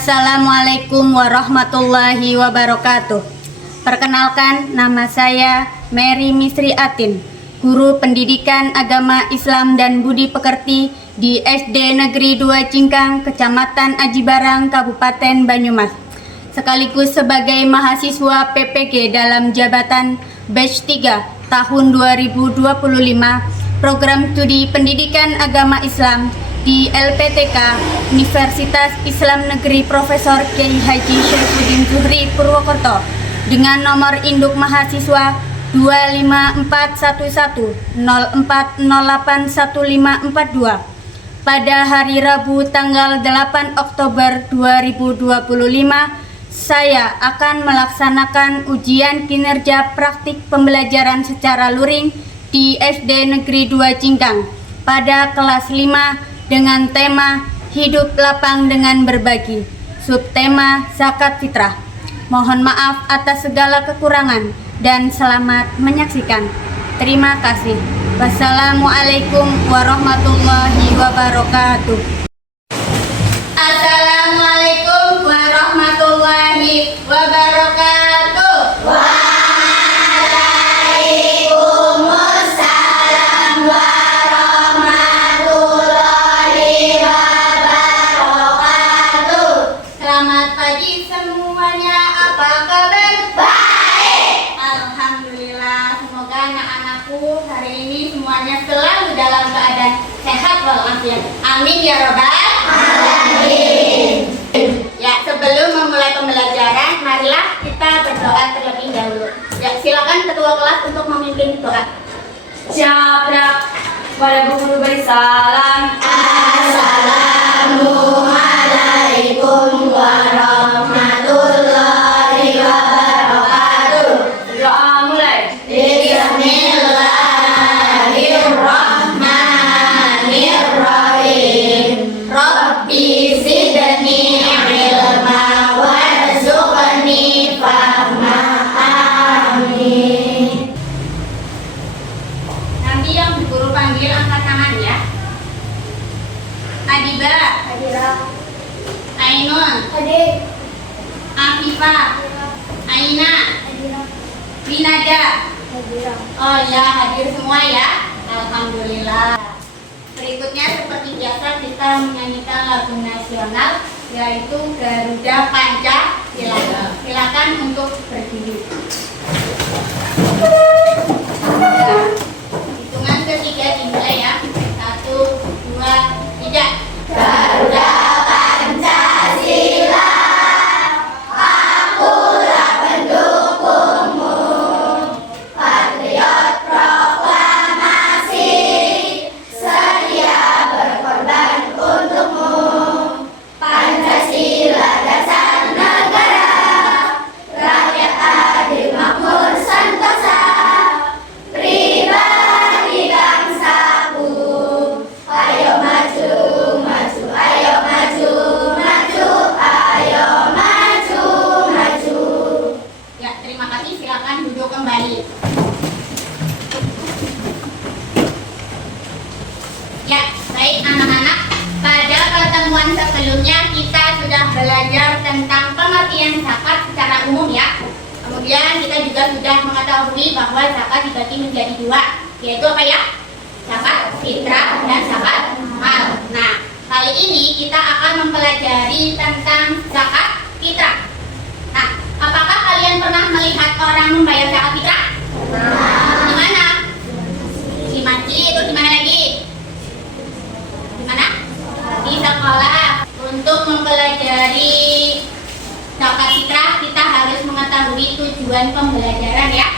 Assalamualaikum warahmatullahi wabarakatuh. Perkenalkan, nama saya Mary Misri Atin, Guru Pendidikan Agama Islam dan Budi Pekerti di SD Negeri 2 Cingkang, Kecamatan Aji Barang, Kabupaten Banyumas, sekaligus sebagai mahasiswa PPG dalam jabatan Batch 3 tahun 2025 Program Studi Pendidikan Agama Islam di LPTK Universitas Islam Negeri Profesor Kiai Haji Syaifuddin Zuhri Purwokerto dengan nomor induk mahasiswa 2541104081542 pada hari Rabu tanggal 8 Oktober 2025. Saya akan melaksanakan ujian kinerja praktik pembelajaran secara luring di SD Negeri 2 Cingkang pada kelas 5 dengan tema Hidup Lapang dengan Berbagi, subtema Zakat Fitrah. Mohon maaf atas segala kekurangan dan selamat menyaksikan. Terima kasih. Wassalamualaikum warahmatullahi wabarakatuh. Assalamualaikum warahmatullahi wabarakatuh. Selamat pagi semuanya, apa kabar? Baik. Alhamdulillah, semoga anak-anakku hari ini semuanya selalu dalam keadaan sehat walafiat. Amin ya robbal alamin. Ya, sebelum memulai pembelajaran, marilah kita berdoa terlebih dahulu. Ya, silakan ketua kelas untuk memimpin doa. Siap. Pada guru beri salam. Assalamualaikum warahmatullahi wabarakatuh. Doa mulai. Bismillahirrahmanirrahim. Rabbi zidni ilma warzuqni fahma. Amin. Nanti yang guru panggil angkat tangan ya. Adiba, Ainun, Afifah, Aina, Winada. Oh ya, hadir semua ya. Alhamdulillah. Berikutnya seperti biasa kita menyanyikan lagu nasional, yaitu Garuda Pancasila. Silakan untuk berdiri. Hitungan ketiga dimulai ya. 1, 2, 3. Garuda Pancasila, akulah pendukungmu, patriot proklamasi, sedia berkorban untukmu. Pancasila dasar negara, rakyat adil makmur sentosa, pribadi bangsaku. Ayo maju, maju, ayo maju, maju, ayo maju, maju. Ya, terima kasih. Silakan duduk kembali. Ya, baik anak-anak. Pada pertemuan sebelumnya kita sudah belajar tentang pengertian zakat secara umum ya. Kemudian kita juga sudah mengetahui bahwa zakat dibagi menjadi dua, yaitu apa ya? Zakat fitrah dan zakat mal. Nah, kali ini kita akan mempelajari tentang zakat fitrah. Nah, apakah kalian pernah melihat orang membayar zakat fitrah? Di mana? Di masjid, terus di mana lagi? Di mana? Di sekolah. Untuk mempelajari zakat fitrah kita harus mengetahui tujuan pembelajaran ya.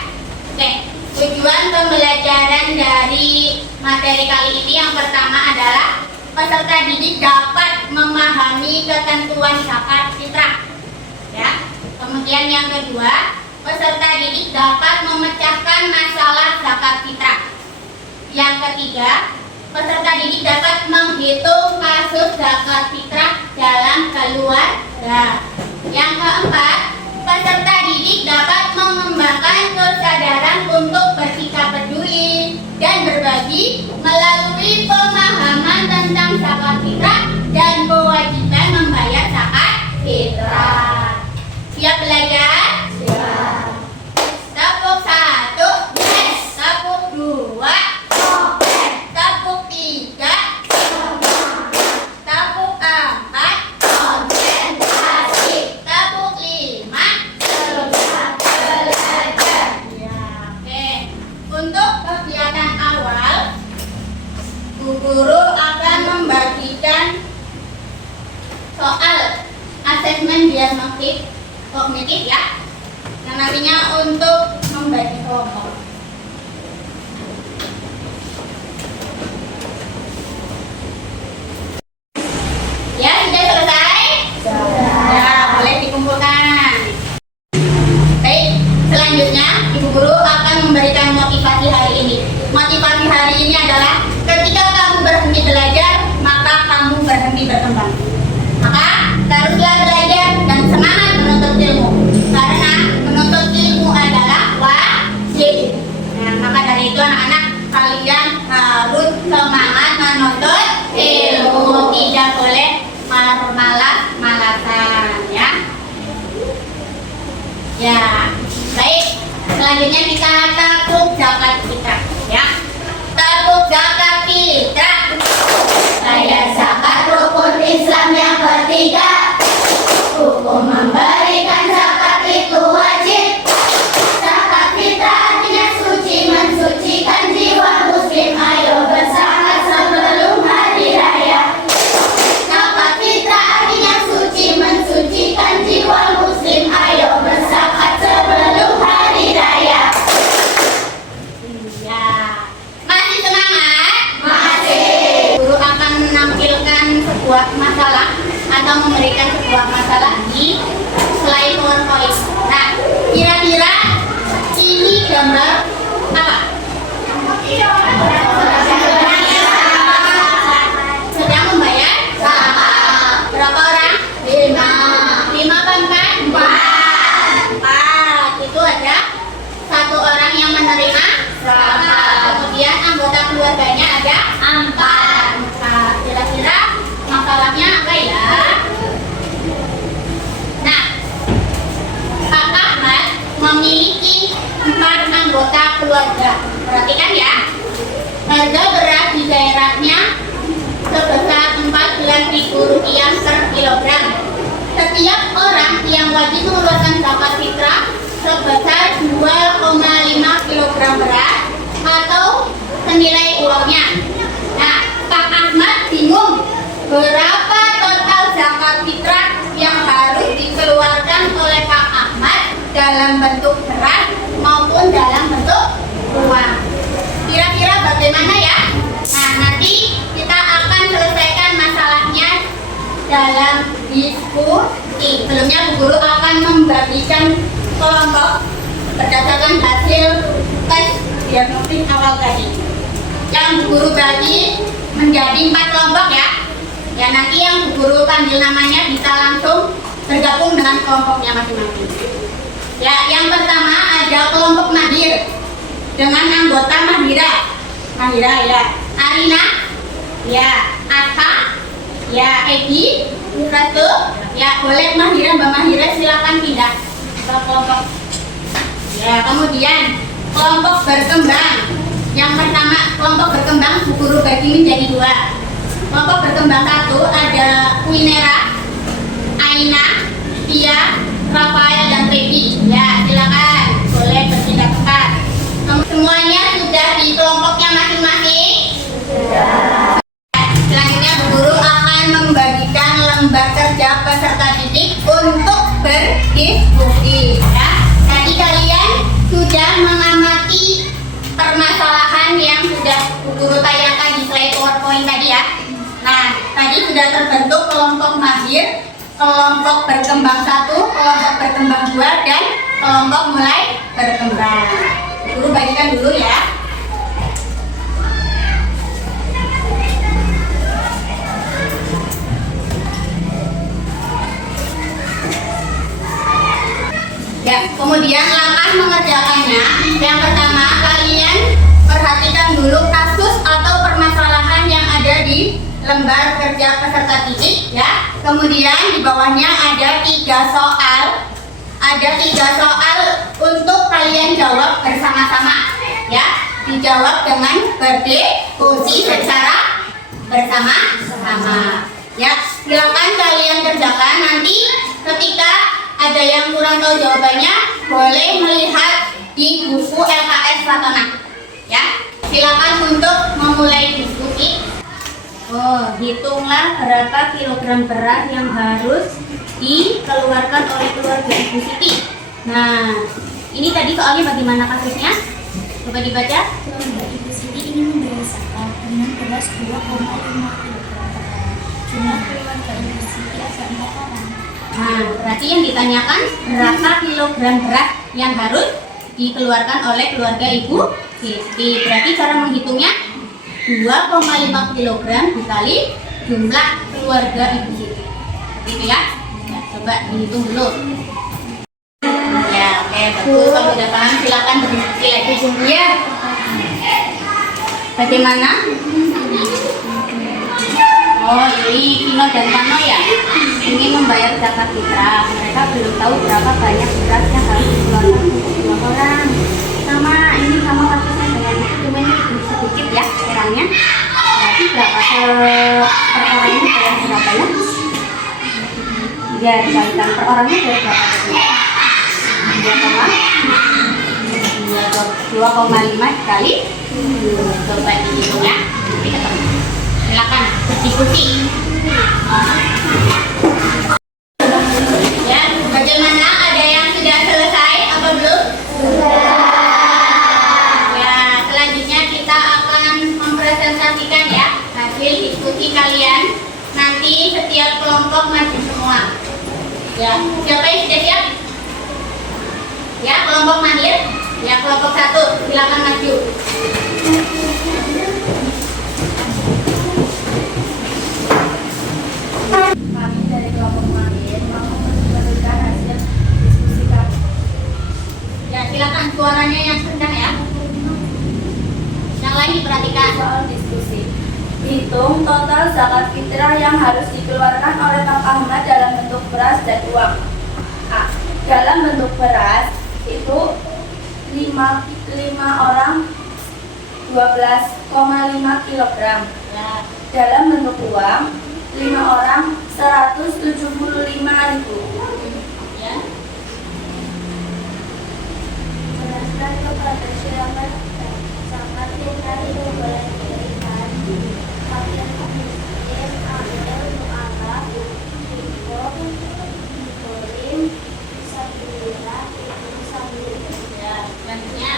Oke, tujuan pembelajaran dari materi kali ini yang pertama adalah peserta didik dapat memahami ketentuan zakat fitrah. Ya. Kemudian yang kedua, peserta didik dapat memecahkan masalah zakat fitrah. Yang ketiga, peserta didik dapat menghitung kasus zakat fitrah dalam keluarga. Yang keempat, peserta didik dapat mengembangkan kesadaran untuk bersikap peduli dan berbagi melalui pemahaman tentang zakat fitrah dan kewajiban membayar zakat fitrah. Guru akan membagikan soal asesmen diagnostik kognitif ya, yang nantinya untuk membagi kelompok. Ya, sudah selesai? Ya, boleh dikumpulkan. Baik, selanjutnya Ibu Guru akan memberikan motivasi hari ini. Motivasi hari ini adalah ketika kamu berhenti belajar, maka kamu berhenti berkembang. Maka teruslah belajar dan semangat menuntut ilmu, karena menuntut ilmu adalah wajib. Nah, maka dari itu anak-anak, kalian harus semangat menuntut ilmu, tidak boleh malas-malasan ya. Ya, baik. Selanjutnya kita takut zakat fitrah ya. Takut zakat fitrah. Saya zakat rukun Islam yang ketiga. Hukum memberikan zakat itu wajib. Zakat fitrah artinya suci, mensucikan jiwa muslim. Ayo berzakat sebelum hari raya. Zakat fitrah artinya suci, mensucikan jiwa muslim. Ayo berzakat sebelum hari raya. Ya. Masih semangat? Masih. Guru akan menampilkan sebuah masalah atau memberikan sebuah masalah di slide PowerPoint. Nah, kira-kira ini gambar apa? Sedang membayar zakat. Berapa orang? 5. 5 apa 4? 4. Itu ada satu orang yang menerima zakat. Kemudian anggota keluarganya ada 4. Kira-kira masalahnya apa ya? Nah, Pak Ahmad memiliki 4 anggota keluarga. Perhatikan ya. Harga beras di daerahnya sebesar Rp14.000 per kilogram. Setiap orang yang wajib mengeluarkan zakat fitrah sebesar 2,5 kilogram beras atau senilai uangnya. Nah, Pak Ahmad bingung berapa total zakat fitrah yang harus dikeluarkan oleh Pak Ahmad dalam bentuk beras maupun dalam bentuk uang. Kira-kira bagaimana ya? Nah, nanti kita akan selesaikan masalahnya dalam diskusi. Sebelumnya Bu Guru akan membagikan kelompok berdasarkan hasil tes diagnostik awal tadi. Yang Bu Guru bagi menjadi 4 kelompok ya. Ya, nanti yang Bu Guru panggil namanya bisa langsung bergabung dengan kelompoknya masing-masing. Ya, yang pertama ada kelompok Mahir dengan anggota Mahira ya, Arina ya, Atha ya, Egi, Ratu ya. Boleh Mahira, Mbak Mahira silakan pindah ke kelompok ya. Kemudian kelompok berkembang. Yang pertama kelompok berkembang Bu Guru bagi menjadi 2. Kelompok berkembang 1 ada Winera, Aina, Tia, Rafael dan Feby. Ya, silakan boleh berpindah tempat. Semuanya sudah di kelompoknya masing-masing. Selanjutnya Bu Guru akan membagikan lembar kerja peserta didik untuk berdiskusi ya. Tadi kalian sudah mengamati permasalahan yang sudah Bu Guru tayangkan di slide PowerPoint tadi ya. Nah, tadi sudah terbentuk kelompok Mahir, kelompok berkembang 1, kelompok berkembang 2, dan kelompok mulai berkembang. Guru bagikan dulu ya. Ya, kemudian langkah mengerjakannya. Yang pertama, kalian perhatikan dulu kasus atau permasalahan yang ada di lembar kerja peserta didik ya. Kemudian di bawahnya ada 3 soal. Ada 3 soal untuk kalian jawab bersama-sama ya. Dijawab dengan berdiskusi secara bersama-sama. Ya, silakan kalian kerjakan. Nanti ketika ada yang kurang tahu jawabannya, boleh melihat di buku LKS Ratona. Ya, silakan untuk memulai diskusi. hitunglah berapa kilogram beras yang harus dikeluarkan oleh keluarga Ibu Siti. Nah, ini tadi soalnya bagaimana kasusnya? Coba dibaca. Keluarga Ibu Siti ingin membayar zakat dengan beras 2,5 kg. Jumlah keluarga Ibu Siti ada 4 orang. Nah, berarti yang ditanyakan berapa kilogram beras yang harus dikeluarkan oleh keluarga Ibu Siti. Berarti cara menghitungnya 2,5 kg dikali jumlah keluarga Ibu Siti. Gitu ya. Ya, coba dihitung dulu. Ya, oke, bagus. Kalau sudah paham silakan berdiskusi lagi. Ya. Bagaimana? Oh, ini Vino dan Pano ya ingin membayar zakat fitrah. Mereka belum tahu berapa banyak beras yang harus dikeluarkan untuk 2 orang. Ini sama kasusnya dengan itu, cuma ini lebih sedikit ya kurangnya. Berarti berapa per orang ini bayar berapa ya? Ya, dikalikan per orangnya bayar berapa? 2,5 dikali. Coba dihitung ya. Nanti ketemu. Silakan diskusi. Ya, bagaimana? Ada yang sudah selesai apa belum? Ya, selanjutnya kita akan mempresentasikan ya hasil diskusi kalian. Nanti setiap kelompok maju semua. Ya, siapa yang sudah siap? Ya, kelompok mahir. Ya, kelompok 1 silakan maju. Kami dari kelompok mahir mau memberikan hasil diskusi kami. Ya, silakan suaranya yang kencang ya. Yang lain diperhatikan. Soal diskusi. Hitung total zakat fitrah yang harus dikeluarkan oleh Kang Ahmad dalam bentuk beras dan uang. A. Dalam bentuk beras itu 5 orang 12,5 kg. Ya, Dalam bentuk uang 5 orang 175.000. ya. Jelaskan kepada siapa zakat fitrah itu boleh diberikan. Kalian miskin, amil, mu'alaf, hikoh, hikolim, sabilillah, sabilillah. Ya, selanjutnya.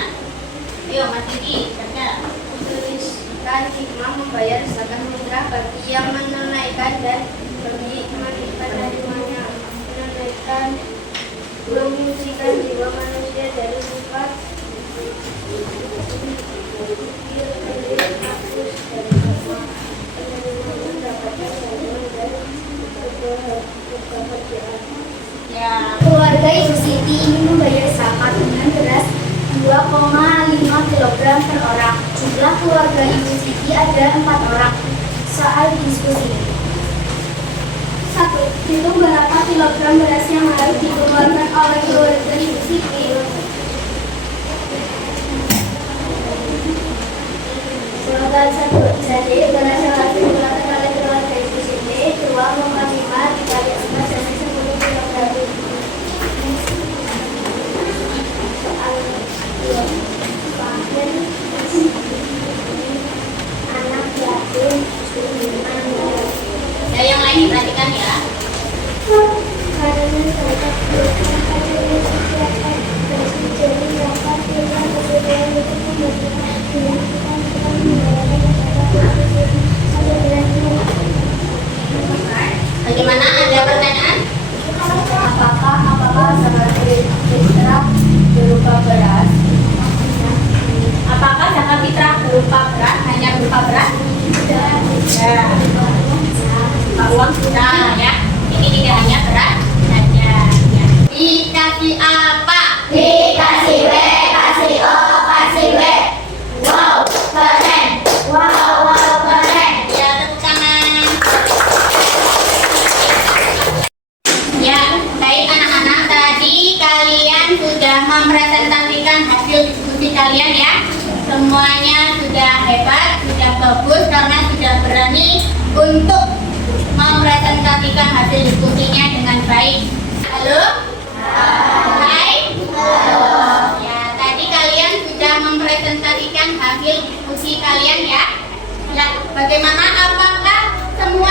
Ayo, Mas Didi, baca. Tuliskan hikmah membayar zakat fitrah bagi yang menunaikan dan bagi menerimanya. Menunaikan menyucikan jiwa manusia dari sifat Ya, Keluarga Ibu Siti ingin membayar zakat dengan beras 2,5 kg per orang. Jumlah keluarga Ibu Siti ada 4 orang. Soal diskusi. 1. Hitung berapa kilogram beras yang harus dikeluarkan oleh keluarga Ibu Siti. Jawaban 1. Jadi beras yang harus dikeluarkan oleh keluarga Ibu Siti 2,5 dikali 4 jadi 10 kg. Soal 2. Anak yatim ya yang lain diperhatikan ya. karena zakat bukan pada disediakan bersih jadi zakat fitrah kebutuhan untuk membutuhkan dilakukan dengan membayarnya kepada satu bulan ini. Bagaimana? Ada pertanyaan? apakah zakat fitrah berupa beras? Apakah zakat fitrah berupa beras? Hanya berupa beras? Ya. Uang sudah ya. Ini tidak hanya beras saja. Ya. Dikasih apa? Dikasih W, kasih O, kasih W. Wow, keren. Wow, keren. Ya, tepuk tangan. Ya, baik anak-anak, tadi kalian sudah mempresentasikan hasil diskusi kalian ya. Semuanya sudah hebat, sudah bagus karena sudah berani untuk mempresentasikan hasil diskusinya dengan baik. Halo? Hai? Ya, tadi kalian sudah mempresentasikan hasil diskusi kalian ya. Ya, bagaimana? Apakah semua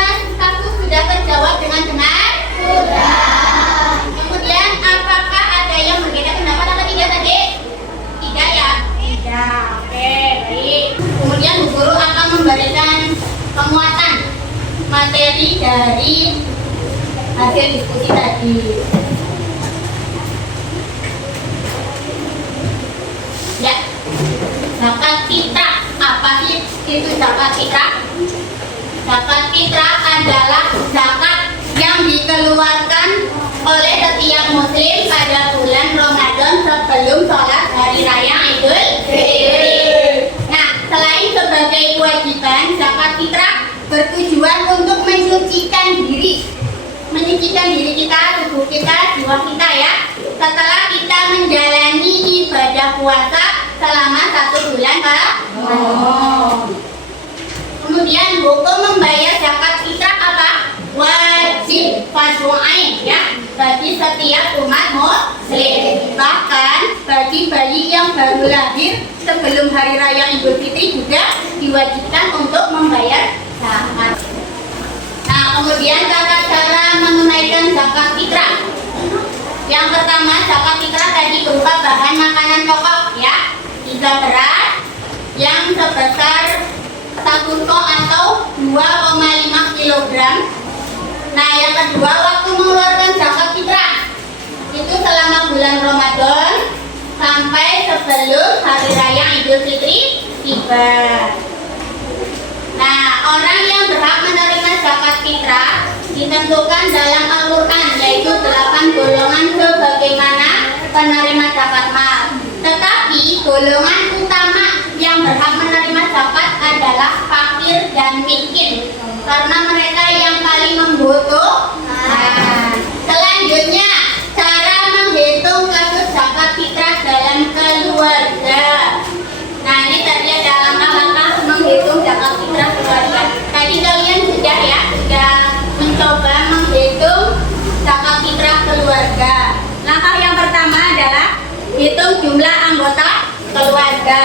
penguatan materi dari hasil diskusi tadi. Ya, zakat fitrah. Apa sih itu zakat fitrah? Zakat fitrah adalah zakat yang dikeluarkan oleh setiap muslim pada bulan Ramadan sebelum sholat hari raya Idul Fitri. Nah, selain sebagai kewajiban, zakat fitrah bertujuan untuk mensucikan diri kita, tubuh kita, jiwa kita ya. Setelah kita menjalani ibadah puasa selama 1 bulan Kemudian hukum membayar zakat fitrah apa? Wajib fardu ain ya bagi setiap umat muslim. Bahkan bagi bayi yang baru lahir sebelum hari raya Idul Fitri juga diwajibkan untuk membayar zakat. Nah, kemudian tata cara menunaikan zakat fitrah. Yang pertama, zakat fitrah tadi berupa bahan makanan pokok ya, 3 beras yang sebesar 1 kok atau 2,5 kg. Nah, yang kedua, waktu mengeluarkan zakat fitrah itu selama bulan Ramadan sampai sebelum hari raya Idul Fitri tiba. Nah, orang yang berhak menerima zakat fitrah ditentukan dalam Al-Quran, yaitu 8 golongan sebagaimana penerima zakat mal. Tetapi golongan utama yang berhak menerima zakat adalah fakir dan miskin, karena mereka yang paling membutuhkan. Selanjutnya, cara menghitung kasus zakat fitrah dalam keluarga. Nah, ini tadi ada langkah-langkah menghitung zakat fitrah keluarga. Tadi kalian sudah mencoba menghitung zakat fitrah keluarga. Langkah yang pertama adalah hitung jumlah anggota keluarga.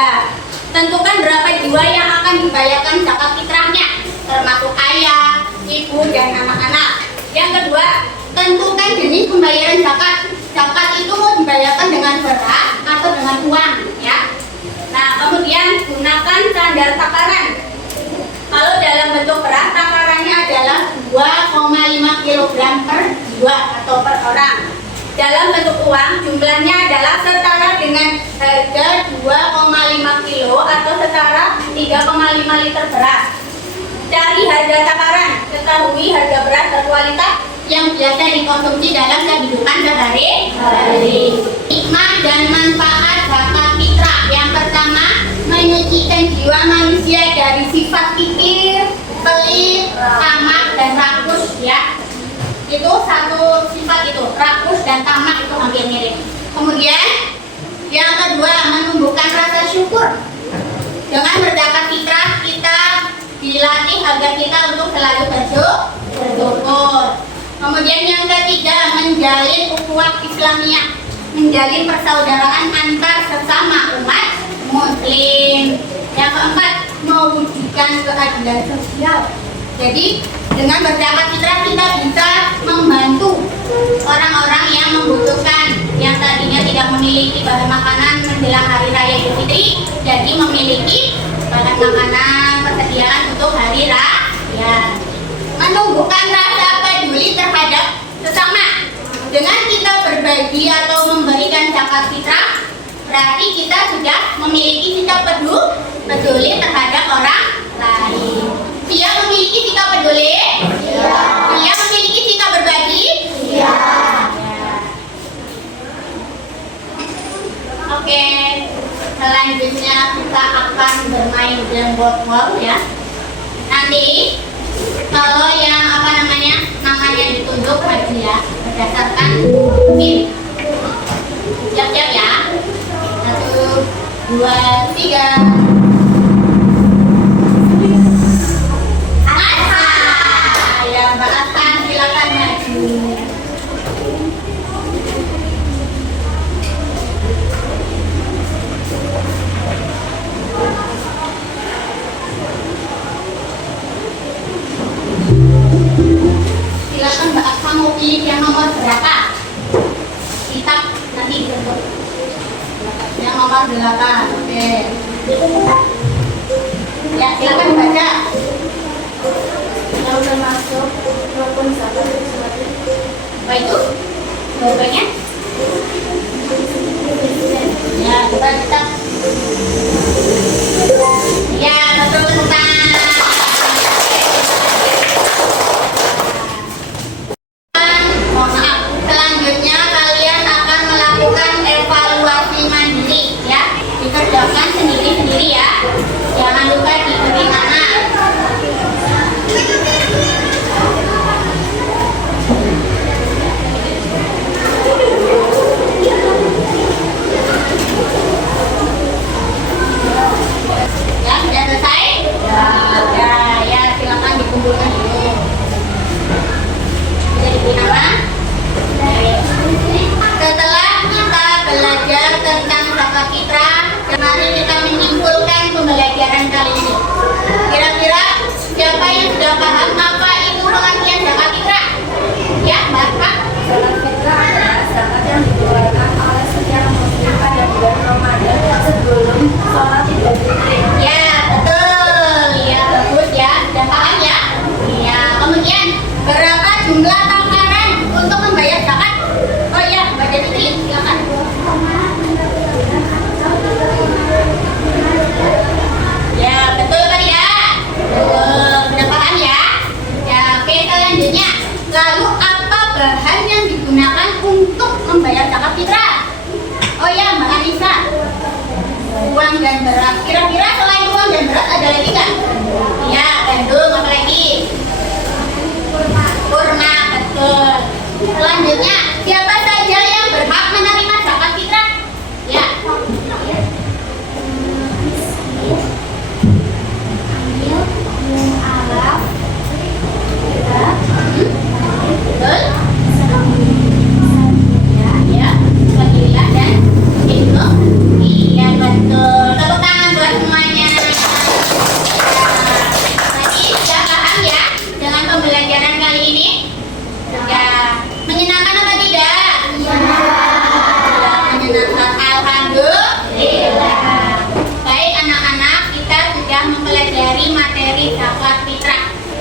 Tentukan berapa jiwa yang akan dibayarkan zakat fitrahnya, termasuk ayah, ibu, dan anak-anak. Yang kedua, tentukan jenis pembayaran zakat. Zakat itu mau dibayarkan dengan beras atau dengan uang, ya. Nah, kemudian gunakan standar takaran. Kalau dalam bentuk beras, takarannya adalah 2,5 kg per jiwa atau per orang. Dalam bentuk uang, jumlahnya adalah setara dengan harga 2,5 kilo atau setara 3,5 liter beras. Cari harga takaran, ketahui harga beras berkualitas yang biasa dikonsumsi dalam kehidupan sehari-hari. Hikmah dan manfaat zakat fitrah. Yang pertama, menyucikan jiwa manusia dari sifat kikir, pelit, tamak, dan rakus ya. Itu satu sifat itu, rakus dan tamak itu hampir mirip. Kemudian yang kedua, menumbuhkan rasa syukur. Dengan berzakat fitrah kita dilatih agar kita untuk selalu bersyukur. Kemudian yang ketiga, menjalin ukhuwah Islamiyah, menjalin persaudaraan antar sesama umat muslim. Yang keempat, mewujudkan keadilan sosial. Jadi dengan berzakat fitrah kita bisa membantu orang-orang yang membutuhkan, yang tadinya tidak memiliki bahan makanan menjelang hari raya Idul Fitri, jadi memiliki bahan makanan persediaan untuk hari raya. Menumbuhkan rasa peduli terhadap sesama. Dengan kita berbagi atau memberikan zakat fitrah, berarti kita sudah memiliki sikap peduli terhadap orang lain. Dia memiliki sikap peduli? Iya. Dia memiliki sikap berbagi? Iya. Oke, selanjutnya kita akan bermain game ball ya. Nanti kalau yang namanya ditunjuk maju ya, berdasarkan tim. Siap-siap ya. 1, 2, 3. Mbak Asan, silakan maju. Silakan Mbak Asan, mau pilih yang nomor berapa? Kitab nanti bentuk. Yang nomor 8, oke. Ya, silakan baca.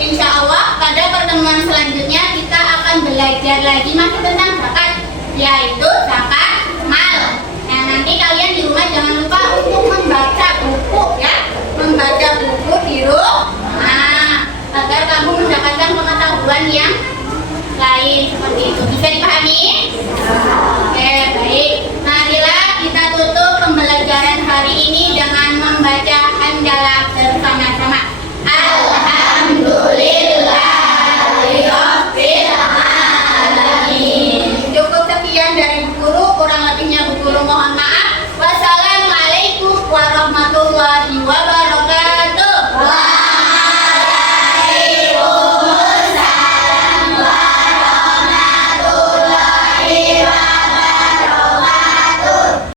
insya Allah pada pertemuan selanjutnya kita akan belajar lagi masih tentang zakat, yaitu zakat mal. Nah, nanti kalian di rumah jangan lupa untuk membaca buku ya, membaca buku di rumah agar kamu mendapatkan pengetahuan yang lain seperti itu. Bisa dipahami?